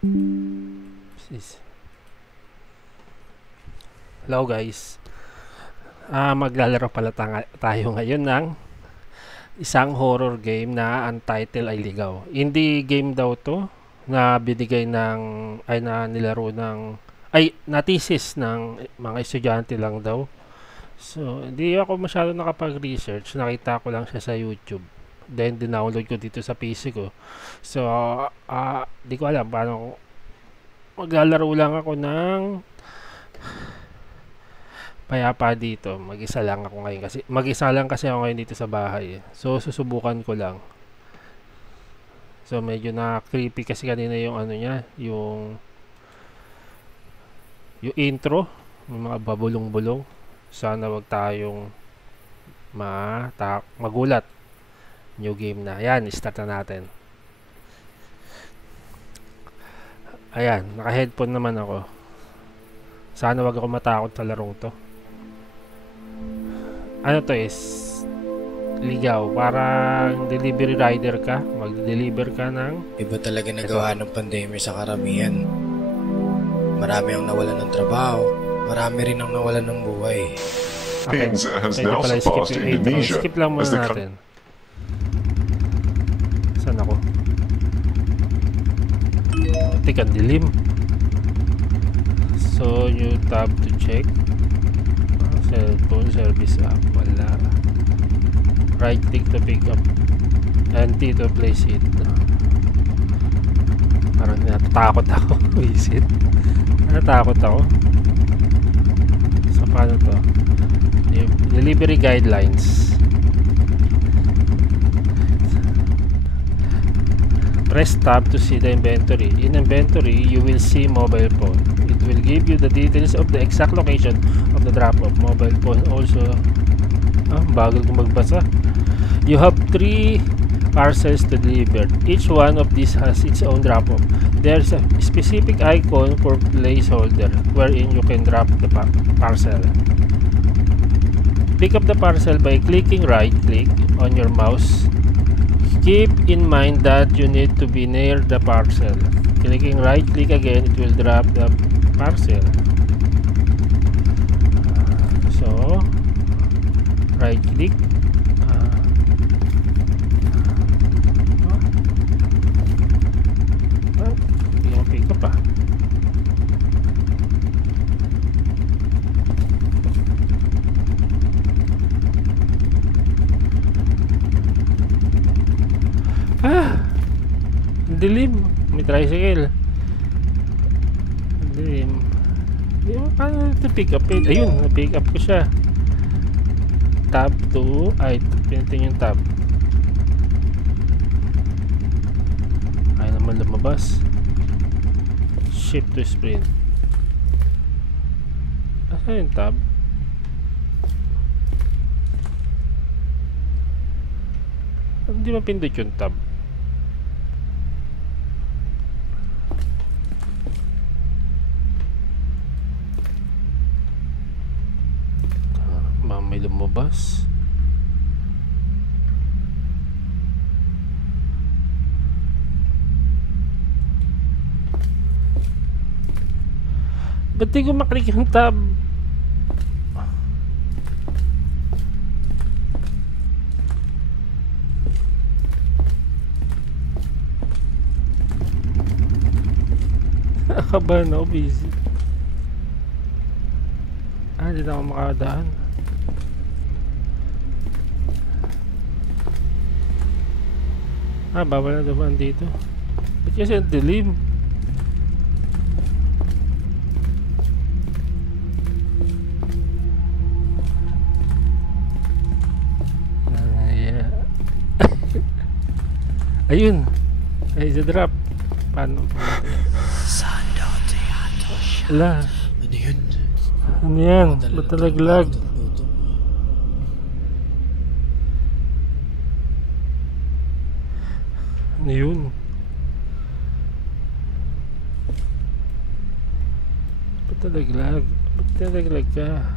Hello guys. Maglalaro pala tayo ngayon ng isang horror game na ang title ay Ligaw. Indie game daw to na binigay ng na nilaro ng na thesis ng mga estudyante lang daw. So, hindi ako masyado nakapag-research. Nakita ko lang siya sa YouTube. Then, dinownload ko dito sa PC ko. So, di ko alam paano maglalaro lang ako ng payapa dito. Mag-isa lang ako ngayon kasi ako ngayon dito sa bahay. So, susubukan ko lang. So, medyo na creepy kasi kanina yung ano niya, yung intro, yung mga babulong-bulong. Sana wag tayong magulat. New game na. Ayan, start na natin. Ayan, naka-headphone naman ako. Sana wag ako matakot sa larong to. Ano to is Ligaw, parang delivery rider ka, mag-deliver ka ng iba talaga nagawa ng pandemya sa karamihan. Marami ang nawalan ng trabaho, marami rin ang nawalan ng buhay. Philippines has now surpassed Indonesia skip lang muna as the natin. Saan ako? Tika, dilim. So, you tab to check. Cellphone service app. Wala. Right click to pick up. NT to place it. Parang natatakot ako. Visit. Natatakot ako. So, paano to? Delivery guidelines. Press tab to see the inventory. In inventory, you will see mobile phone. It will give you the details of the exact location of the drop-off. Mobile phone also. Bagal kong magbasa. You have 3 parcels to deliver. Each one of these has its own drop-off. There's a specific icon for placeholder wherein you can drop the parcel. Pick up the parcel by clicking right-click on your mouse. Keep in mind that you need to be near the parcel. Clicking right-click again, it will drop the parcel. So, right-click. Hindi ko pick up dilim. May tricycle. Dilim. Di mo paano ito pick up eh. Ayun, na-pick up ko siya. Tab to. Pinitin yung tab. Ayaw naman lumabas. Shift to sprint. Asa yung tab? Hindi mapindot yung tab. May lumabas. Ba't di ko maklik yung tab? Nakabahan ako, busy. Hindi na ako makadaan. Bawal na dumaan dito. Ba't kasi ang dilim? Ayun. Ay, sa drop. Paano? Ala. Ano yun? Ano yan? Ba't talaglag? Ano yun? Ba't talaglag? Ba't talaglag ka?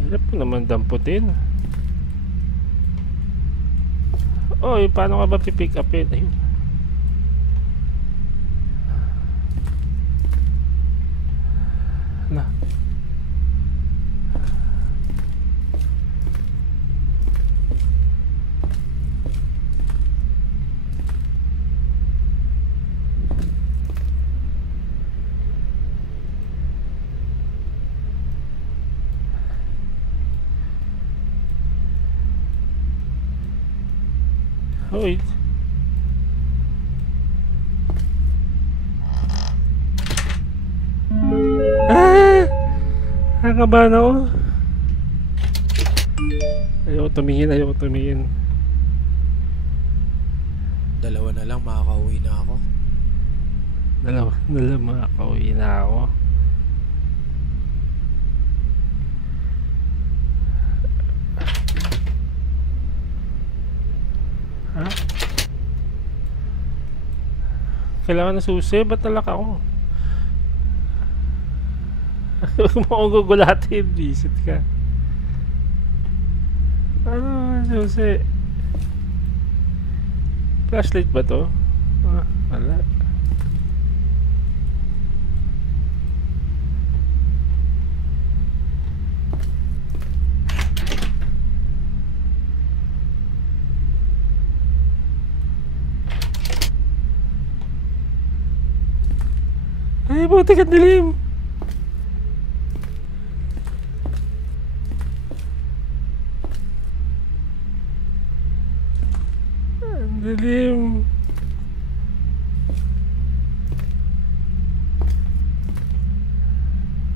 Hirap po naman damputin. Oy, paano ka ba pipick up yun? Ayun. Na. Hoy. Nakabahan ako. Ayoko tumingin. Dalawa na lang, makakauwi na ako. Dalawa makakauwi na ako. Ha? Kailangan na susi? Ba't talak ako? Huwag mo akong gugulatin. Visit ka. Ano susi? Flashlight ba to? Ah, wala. Ay, buti ka dilim. Ang dilim.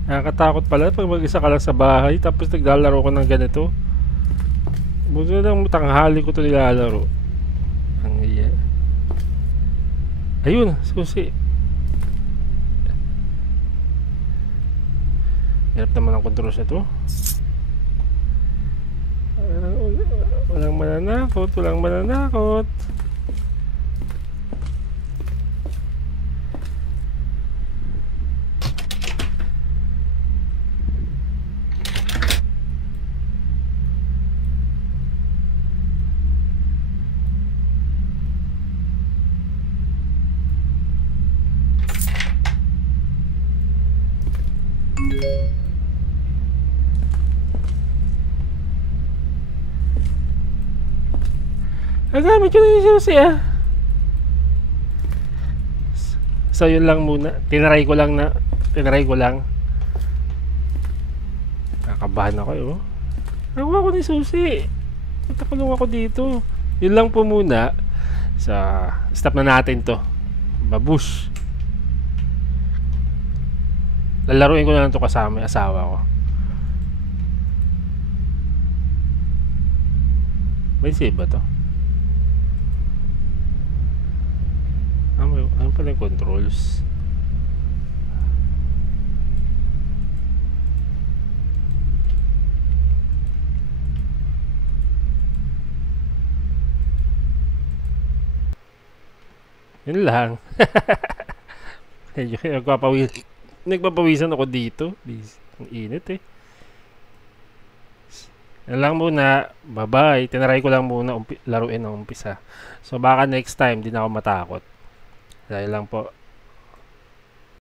Nakakatakot pala pag mag-isa ka lang sa bahay tapos naglalaro ko ng ganito. Buti na lang tanghali ko ito nilalaro. Ang iya. Ayun, susi. Hirap naman ang controls na ito. Walang mananakot. Nagamit ko na yung susi ah. So yun lang muna. Tinry ko lang. Nakabahan ako eh. Nakuha ko na yung susi. Natakulong ako dito. Yun lang po muna. Stop na natin to. Babush. Lalaruin ko na lang to kasama yung asawa ko. May save ba to? Ano pala yung controls? Yun lang. Nagpapawisan ako dito. Ang init eh. Yan lang muna. Bye-bye. Tinaray ko lang muna laruin ng umpisa. So baka next time di na ako matakot. Dahil lang po.